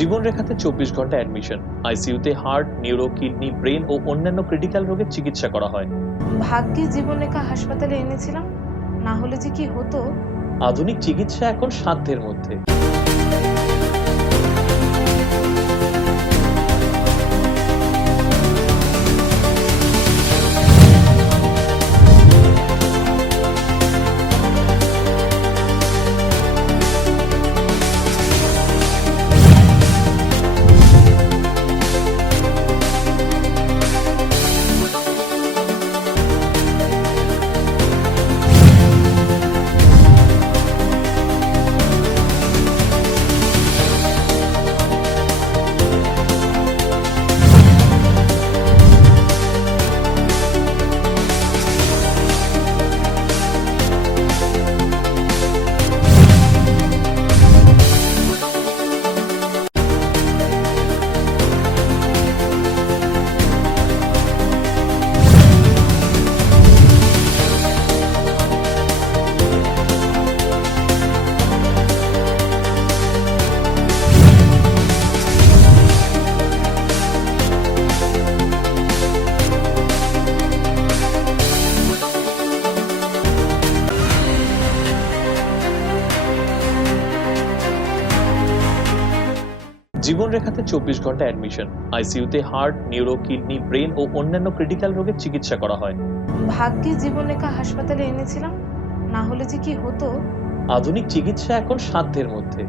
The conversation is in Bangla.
জীবনরেখাতে 24 ঘন্টা অ্যাডমিশন। আইসিইউতে হার্ট, নিউরো, কিডনি, ব্রেন ও অন্যান্য ক্রিটিক্যাল রোগের চিকিৎসা করা হয়। ভাগ্যে জীবনরেখা হাসপাতালে এনেছিলাম, না হলে যে কি হতো। আধুনিক চিকিৎসা এখন সাধ্যের মধ্যে। জীবনরেখাতে 24 ঘন্টা অ্যাডমিশন। আইসিইউতে হার্ট, নিউরো, কিডনি, ব্রেন ও অন্যান্য ক্রিটিক্যাল রোগের চিকিৎসা করা হয়। ভাগ্যে জীবনরেখা হাসপাতালে এনেছিলাম, না হলে যে কি হতো। আধুনিক চিকিৎসা এখন সাধ্যের মধ্যে।